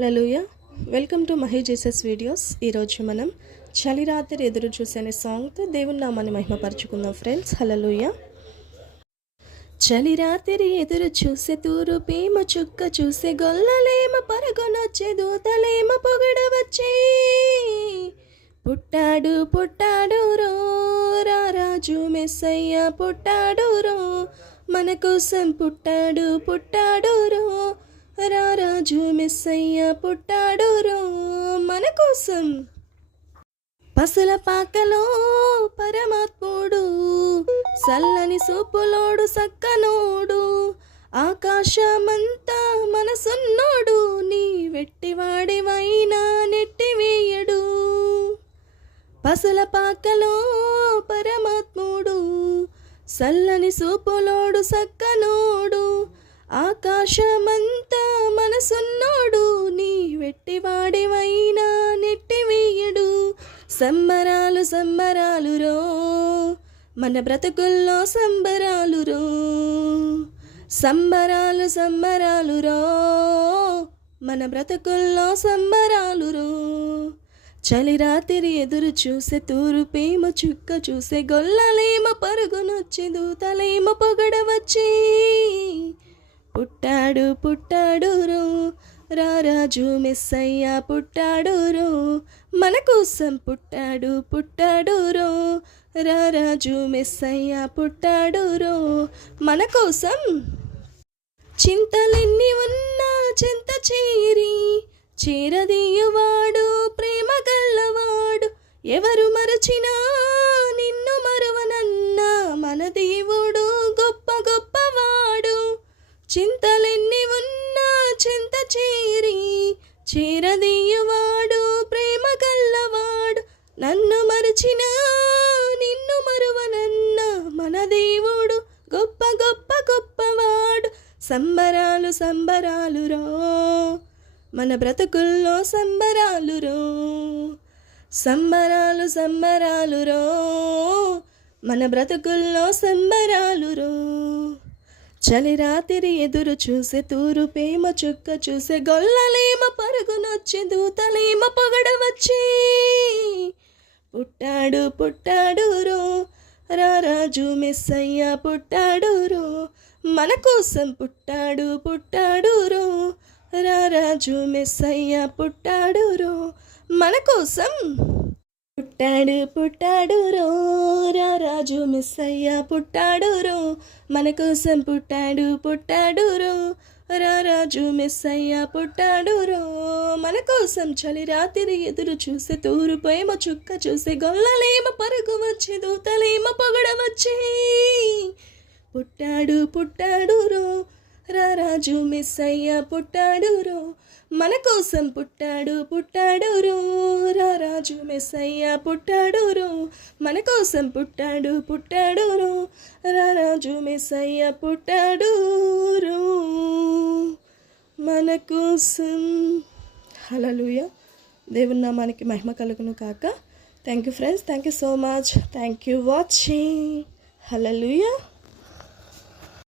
Hallelujah. Welcome to Mahi Jesus videos. ఈరోజు మనం చలి రాత్రి ఎదురు చూసే అనే సాంగ్తో దేవుని నామాన్ని మహిమపరచుకుందాం ఫ్రెండ్స్. హల్లెలూయా. చలి రాత్రి ఎదురు చూసే తూరు పీమ చుక్క చూసే గొల్లలేమ పరగొనొచ్చే దూతలేమ పొగడవచ్చే. పుట్టాడు పుట్టాడు రో రారాజు మెస్సయ్య పుట్టాడు రో, మన కోసం పుట్టాడు పుట్టాడు రో, రారాజు మెస్సయ్య పుట్టాడు రో మన కోసం. పసుల పాకలో పరమాత్ముడు, సల్లని సూపులోడు సక్కనోడు, ఆకాశమంతా మనసున్నోడు, నీ వెట్టివాడివైనా నెట్టివేయడు. పసుల పాకలో పరమాత్ముడు, సల్లని సూపులోడు సక్కనోడు, ఆకాశమంతా మనసున్నోడు, నీ వెట్టివాడివైనా నెట్టివేయడు. సంబరాలు సంబరాలు రో, మన బ్రతుకుల్లో సంబరాలు రో. సంబరాలు సంబరాలు రో, మన బ్రతుకుల్లో సంబరాలు రో. చలి రాత్రి ఎదురు చూసే తూరు పేమ చుక్క చూసే గొల్లలేమ పరుగునొచ్చి దూతలేమ పొగడవచ్చి. పుట్టాడు పుట్టాడు రో, రారాజు మెస్సయ్య పుట్టాడు రో, మన కోసం పుట్టాడు పుట్టాడు రో, రారాజు మెస్సయ్య పుట్టాడు రో మన కోసం. చింతలెన్ని ఉన్నా చింత చేరదీయువాడు ప్రేమ గల్లవాడు, ఎవరు మరచినా నిన్ను మరువనన్నా మన దేవుడు గొప్ప గొప్పవాడు. చింతలెన్ని ఉన్నా చింత చేరదీయువాడు ప్రేమ గల్లవాడు, నన్ను మరచినా నిన్ను మరువనన్నా మన దేవుడు గొప్ప గొప్ప గొప్పవాడు. సంబరాలు సంబరాలు రో, మన బ్రతుకుల్లో సంబరాలు రో. సంబరాలు సంబరాలు రో, మన బ్రతుకుల్లో సంబరాలు రో. చలి రాత్రి ఎదురు చూసే తూరు పేమ చుక్క చూసే గొల్లలేమ పరుగునొచ్చి దూతలేమ పొగడవచ్చి. పుట్టాడు పుట్టాడు రో, రారాజు మెస్సయ్య పుట్టాడు రో, మన కోసం పుట్టాడు పుట్టాడు రో, రారాజు మెస్సయ్య పుట్టాడు రో మన కోసం. పుట్టాడు పుట్టాడు రో, రారాజు మెస్సయ్య పుట్టాడు రో, మన కోసం పుట్టాడు పుట్టాడు రో, రారాజు మెస్సయ్య పుట్టాడు రో మన కోసం. చలి రాత్రి ఎదురు చూసే తూరు ప్రేమ చుక్క చూసే గొల్లలేమ పరుగు వచ్చి దూతలేమ పొగడవచ్చి. పుట్టాడు పుట్టాడు రో, రారాజు మెస్సయ్య పుట్టాడు రో, మన కోసం పుట్టాడు పుట్టాడు రో, రారాజు మెస్సయ్య పుట్టాడు రో, మన కోసం పుట్టాడు పుట్టాడు రో, రారాజు మెస్సయ్య పుట్టాడు రో మన కోసం. హల్లెలూయా. దేవుని నామానికి మహిమ కలుగును కాక. Thank you friends, thank you so much, thank you watching. Hallelujah.